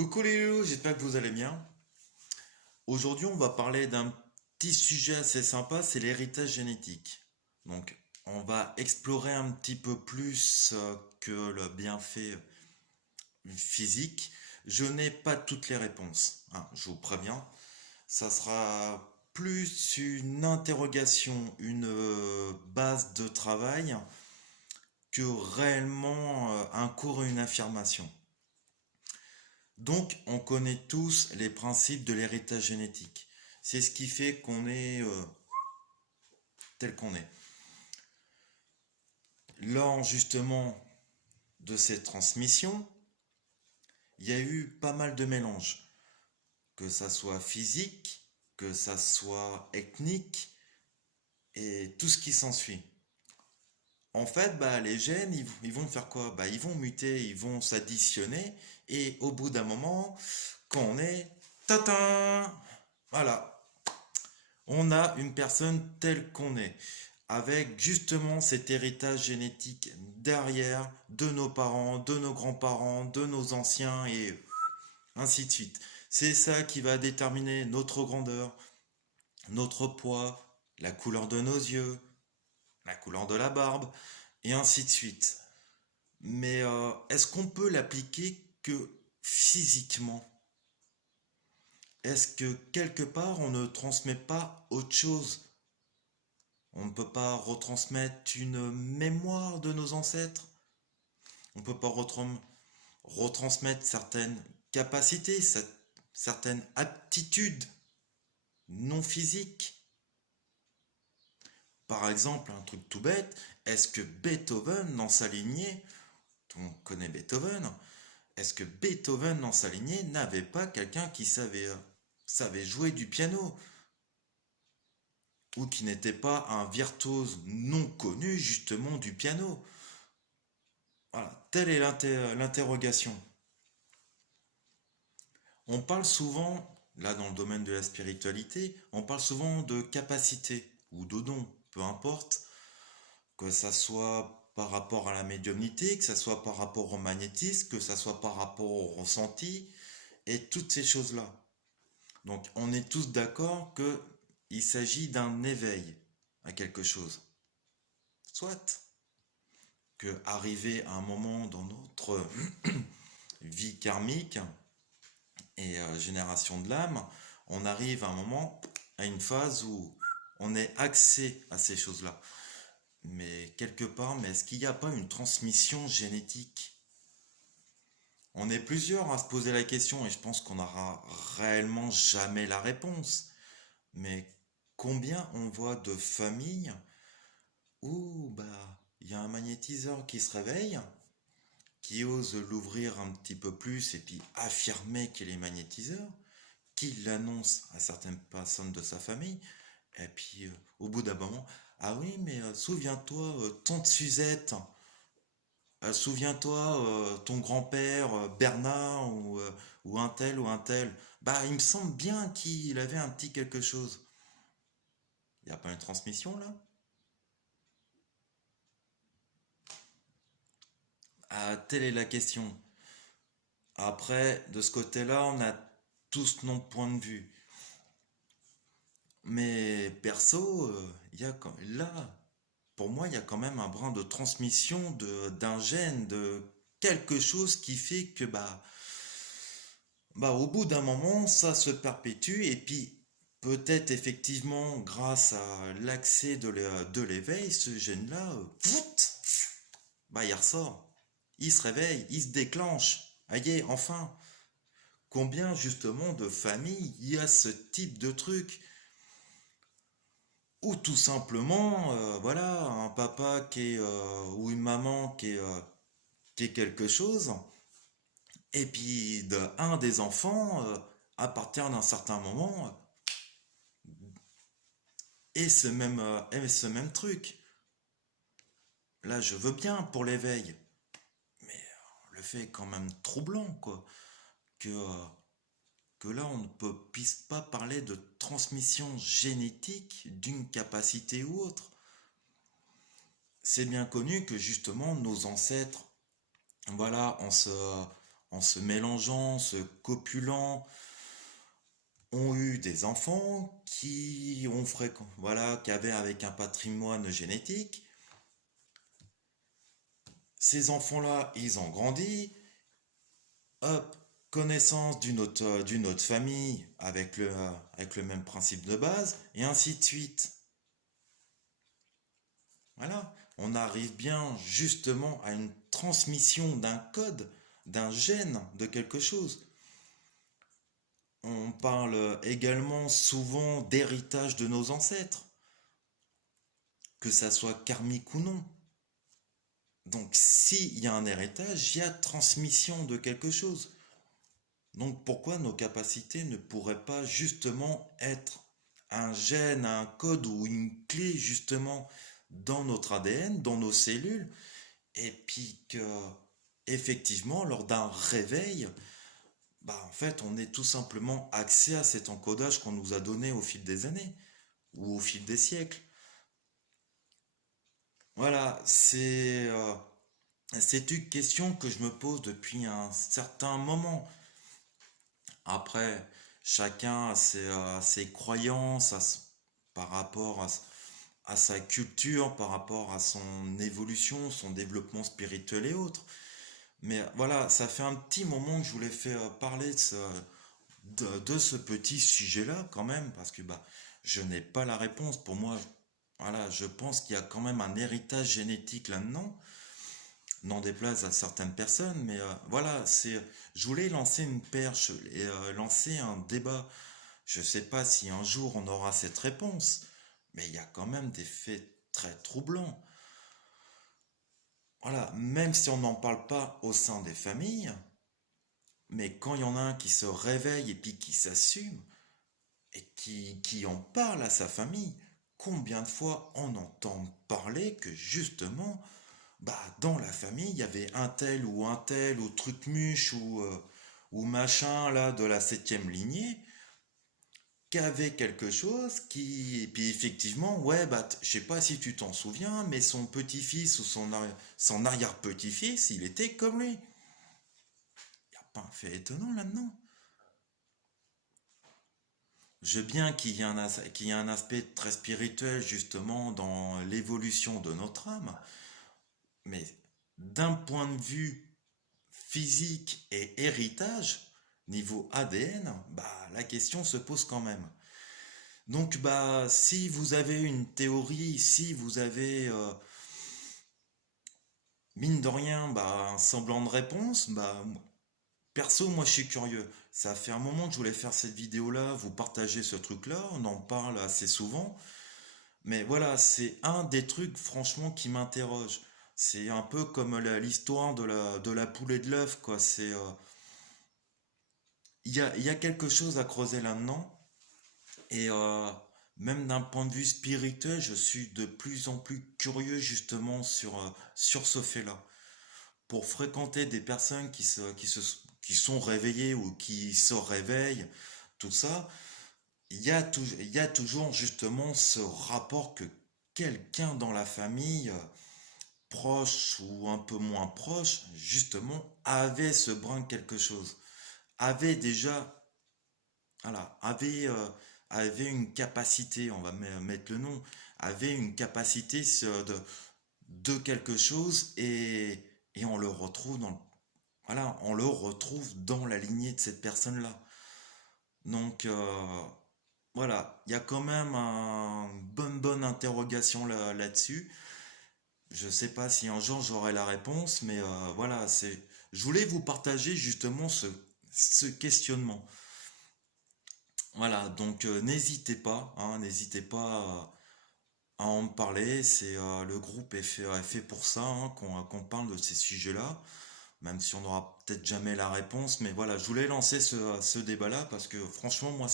Coucou les loulous, j'espère que vous allez bien. Aujourd'hui, on va parler d'un petit sujet assez sympa, c'est l'héritage génétique. Donc, on va explorer un petit peu plus que le bienfait physique. Je n'ai pas toutes les réponses, hein, je vous préviens. Ça sera plus une interrogation, une base de travail que réellement un cours et une affirmation. Donc, on connaît tous les principes de l'héritage génétique. C'est ce qui fait qu'on est tel qu'on est. Lors justement de cette transmission, il y a eu pas mal de mélanges, que ça soit physique, que ça soit ethnique et tout ce qui s'ensuit. En fait, les gènes, ils vont faire quoi? Ils vont muter, ils vont s'additionner et au bout d'un moment, quand on est, tatin, voilà, on a une personne telle qu'on est, avec justement cet héritage génétique derrière de nos parents, de nos grands-parents, de nos anciens et ainsi de suite. C'est ça qui va déterminer notre grandeur, notre poids, la couleur de nos yeux, la couleur de la barbe et ainsi de suite. Mais est-ce qu'on peut l'appliquer que physiquement? Est-ce que quelque part on ne transmet pas autre chose? On ne peut pas retransmettre une mémoire de nos ancêtres. On ne peut pas retransmettre certaines capacités, certaines aptitudes non physiques. Par exemple, un truc tout bête, est-ce que Beethoven dans sa lignée, on connaît Beethoven, est-ce que Beethoven dans sa lignée n'avait pas quelqu'un qui savait jouer du piano ou qui n'était pas un virtuose non connu justement du piano? Voilà, telle est l'interrogation. On parle souvent, là dans le domaine de la spiritualité, on parle souvent de capacité ou de don, peu importe, que ça soit par rapport à la médiumnité, que ça soit par rapport au magnétisme, que ça soit par rapport au ressenti, et toutes ces choses-là. Donc on est tous d'accord qu'il s'agit d'un éveil à quelque chose. Soit que arrivé à un moment dans notre vie karmique, et génération de l'âme, on arrive à un moment, à une phase où on est axé à ces choses-là. Mais quelque part, mais est-ce qu'il n'y a pas une transmission génétique? On est plusieurs à se poser la question et je pense qu'on n'aura réellement jamais la réponse. Mais combien on voit de familles où il y a un magnétiseur qui se réveille, qui ose l'ouvrir un petit peu plus et puis affirmer qu'il est magnétiseur, qui l'annonce à certaines personnes de sa famille, et puis au bout d'un moment, ah oui, mais souviens-toi, tante Suzette, souviens-toi, ton grand-père Bernard ou un tel ou un tel, il me semble bien qu'il avait un petit quelque chose. Il n'y a pas une transmission là? Ah, telle est la question. Après, de ce côté-là, on a tous nos points de vue. Mais perso, là, pour moi, il y a quand même un brin de transmission d'un gène, de quelque chose qui fait que au bout d'un moment, ça se perpétue et puis peut-être effectivement grâce à l'accès de l'éveil, ce gène-là, il ressort, il se réveille, il se déclenche. Aïe, enfin, combien justement de familles il y a ce type de truc? Ou tout simplement, voilà, un papa ou une maman qui est quelque chose, et puis un des enfants, à partir d'un certain moment, et ce même truc. Là, je veux bien pour l'éveil, mais le fait est quand même troublant, quoi, que, euh, que là, on ne puisse pas parler de transmission génétique d'une capacité ou autre. C'est bien connu que justement nos ancêtres, voilà, en se mélangeant, se copulant, ont eu des enfants qui ont voilà, qui avaient avec un patrimoine génétique. Ces enfants-là, ils ont grandi, hop, connaissance d'une autre famille avec le même principe de base, et ainsi de suite. Voilà, on arrive bien justement à une transmission d'un code, d'un gène, de quelque chose. On parle également souvent d'héritage de nos ancêtres, que ça soit karmique ou non. Donc s'il y a un héritage, il y a transmission de quelque chose. Donc pourquoi nos capacités ne pourraient pas justement être un gène, un code ou une clé justement dans notre ADN, dans nos cellules, et puis que effectivement lors d'un réveil, bah en fait on est tout simplement accès à cet encodage qu'on nous a donné au fil des années ou au fil des siècles. Voilà, c'est une question que je me pose depuis un certain moment. Après, chacun a ses croyances par rapport à sa culture, par rapport à son évolution, son développement spirituel et autres. Mais voilà, ça fait un petit moment que je voulais faire parler de ce petit sujet-là quand même, parce que bah, je n'ai pas la réponse. Pour moi, voilà, je pense qu'il y a quand même un héritage génétique là-dedans, n'en déplaise à certaines personnes, mais voilà, je voulais lancer une perche et lancer un débat. Je ne sais pas si un jour on aura cette réponse, mais il y a quand même des faits très troublants. Voilà, même si on n'en parle pas au sein des familles, mais quand il y en a un qui se réveille et puis qui s'assume et qui en parle à sa famille, combien de fois on entend parler que justement, bah, dans la famille, il y avait un tel ou trucmuche ou machin là de la septième lignée qui avait quelque chose qui, et puis effectivement, ouais, bah, je sais pas si tu t'en souviens, mais son petit-fils ou son arrière-petit-fils, il était comme lui. Il n'y a pas un fait étonnant là-dedans. Je veux bien qu'il y ait un aspect très spirituel justement dans l'évolution de notre âme, mais d'un point de vue physique et héritage, niveau ADN, bah, la question se pose quand même. Donc, bah, si vous avez une théorie, si vous avez, mine de rien, bah, un semblant de réponse, bah, perso, moi, je suis curieux. Ça fait un moment que je voulais faire cette vidéo-là, vous partager ce truc-là, on en parle assez souvent. Mais voilà, c'est un des trucs, franchement, qui m'interroge. C'est un peu comme l'histoire de la poule et de l'œuf, quoi. Il y a quelque chose à creuser là-dedans. Et même d'un point de vue spirituel, je suis de plus en plus curieux justement sur ce fait-là. Pour fréquenter des personnes qui sont réveillées ou qui se réveillent, tout ça, il y a toujours justement ce rapport que quelqu'un dans la famille, proche ou un peu moins proche, justement, avait ce brin de quelque chose, avait déjà voilà, avait une capacité, on va mettre le nom, avait une capacité de quelque chose et on le retrouve voilà, on le retrouve dans la lignée de cette personne-là. Donc voilà, il y a quand même une bonne interrogation là-dessus. Je sais pas si un jour j'aurai la réponse, mais voilà, je voulais vous partager justement ce questionnement. Voilà, donc n'hésitez pas à en parler. Le groupe est fait pour ça, hein, qu'on parle de ces sujets-là, même si on n'aura peut-être jamais la réponse. Mais voilà, je voulais lancer ce débat-là parce que franchement,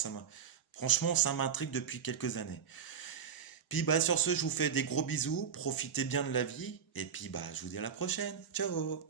franchement, ça m'intrigue depuis quelques années. Puis bah sur ce, je vous fais des gros bisous, profitez bien de la vie, et puis bah je vous dis à la prochaine. Ciao!